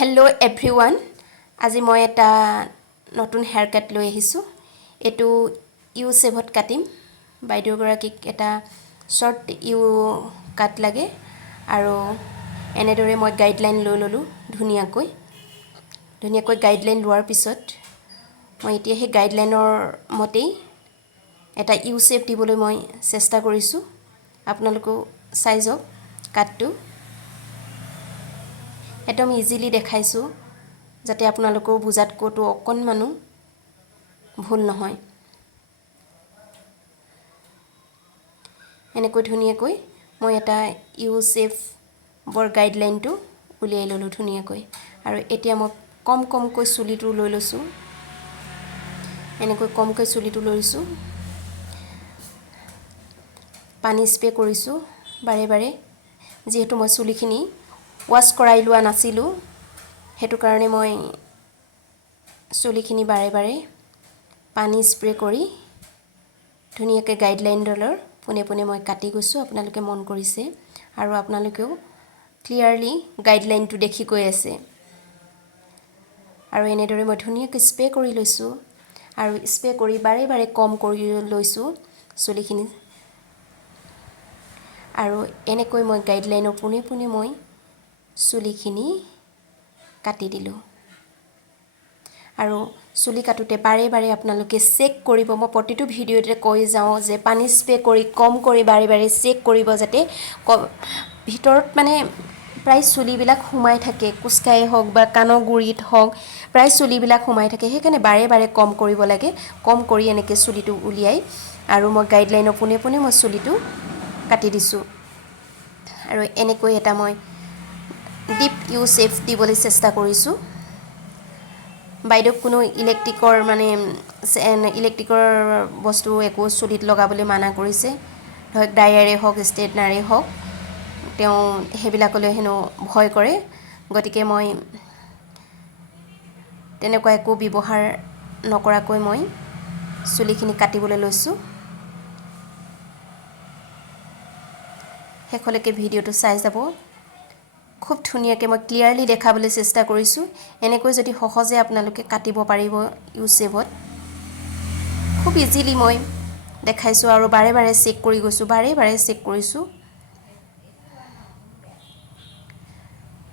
Hello everyone. আজি মই এটা নতুন হেয়াৰ কাট লৈ আহিছো। এটো ইউ সেভত কাটিম। বাইদেউ গৰাকীক এটা শৰ্ট ইউ কাট লাগে আৰু এনেদৰে মই গাইডলাইন লৈ ললো ধুনিয়াকৈ গাইডলাইন লোৱাৰ পিছত মই এতিয়া সেই গাইডলাইনৰ মতেই এটা ইউ শেপ দিবলৈ মই চেষ্টা কৰিছো। আপোনালোকো চাই যাওক কাটটো একদম ইজিলি দেখাইছো যাতে আপোনালোকৰ বুজাত কোটো অকনমানো ভুল নহয়। এনেকৈ ধুনিয়াকৈ মই এটা ইউ শেপ বৰ গাইডলাইনটো উলিয়াই ললো ধুনিয়াকৈ আৰু এতিয়া মই কমকৈ চুলিটো লৈ লৈছো। এনেকৈ কমকৈ চুলিটো লৈছো। পানী স্প্ৰে কৰিছো বাৰে যেহেতু মই চুলিখিনি ওয়াশ কৰাই লোৱা নাছিলো হেতু কাৰণে মই চুলিখিনি বাৰে পানী স্প্ৰে কৰি ধুনিয়াকৈ গাইডলাইন ডলৰ পুনে মই কাটি গৈছো। আপোনালোকে মন কৰিছে আৰু আপোনালোকেও ক্লিয়াৰলি গাইডলাইনটো দেখি গৈ আছে আৰু এনেদৰে মই ধুনিয়াকৈ স্প্ৰে কৰি লৈছো আৰু স্প্ৰে কৰি বাৰে কম কৰি লৈছো চুলিখিনি আৰু এনেকৈ মই গাইডলাইনৰ পুনে মই চুলিখিনি কাটি দিলো আৰু চুলি কাটোতে বাৰে আপোনালোকে চেক কৰিব। মই প্ৰতিটো ভিডিওতে কৈ যাও যে পানী স্প্ৰে কৰি কম কৰি বাৰে চেক কৰিব যাতে ভিতৰত মানে প্ৰায় চুলিবিলাক সোমাই থাকে কুস্কাই হওক বা কানৰ গুৰিত হওক প্ৰায় চুলিবিলাক সোমাই থাকে সেইকাৰণে বাৰে কম কৰিব লাগে। কম কৰি এনেকৈ চুলিটো উলিয়াই আৰু মই গাইডলাইনৰ পুনে মই চুলিটো কাটি দিছো আৰু এনেকৈ এটা মই ডিপ ইউ শেপ দিবলৈ চেষ্টা কৰিছো। বাইদেউ কোনো ইলেক্ট্ৰিকৰ বস্তু একো চুলিত লগাবলৈ মানা কৰিছে। ধৰক ডায়াৰে হওক ষ্ট্ৰেটনাৰে হওক তেওঁ হেবিলাকলৈ হেনো ভয় কৰে। গতিকে মই তেনেকুৱা একো ব্যৱহাৰ নকৰাকৈ মই চুলিখিনি কাটিবলৈ লৈছো। হেখলৈকে ভিডিওটো চাই যাব। খুব ধুনিয়াকৈ মই ক্লিয়াৰলি দেখাবলৈ চেষ্টা কৰিছো। এনেকৈ যদি সহজে আপোনালোকে কাটিব পাৰিব ইউ শেপত খুব ইজিলি মই দেখাইছো আৰু বাৰে চেক কৰি গৈছো বাৰে চেক কৰিছো।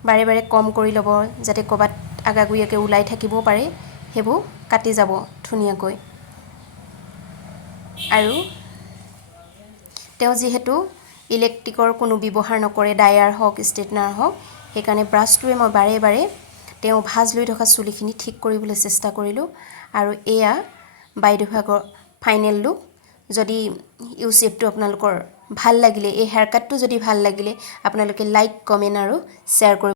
বাৰে কম কৰি লব যাতে কবাত আগাগুৰিয়াকৈ ওলাই থাকিব পাৰে হেবো কাটি যাব ধুনিয়াকৈ আৰু তেওঁ যেহেতু ইলেক্ট্ৰিকৰ কোনো ব্যৱহাৰ নকৰে ডায়াৰ হওক ষ্ট্ৰেটনাৰ হওক সেইকাৰণে ব্ৰাছটোৱে মই বাৰে তেওঁ ভাজ লৈ থকা চুলিখিনি ঠিক কৰিবলৈ চেষ্টা কৰিলো আৰু এয়া বাইদেউভাগৰ ফাইনেল লুক। যদি ইউ শেপটো আপোনালোকৰ ভাল লাগিলে এই হেয়াৰ কাটটো যদি ভাল লাগিলে আপোনালোকে লাইক কমেন্ট আৰু শ্বেয়াৰ কৰিব।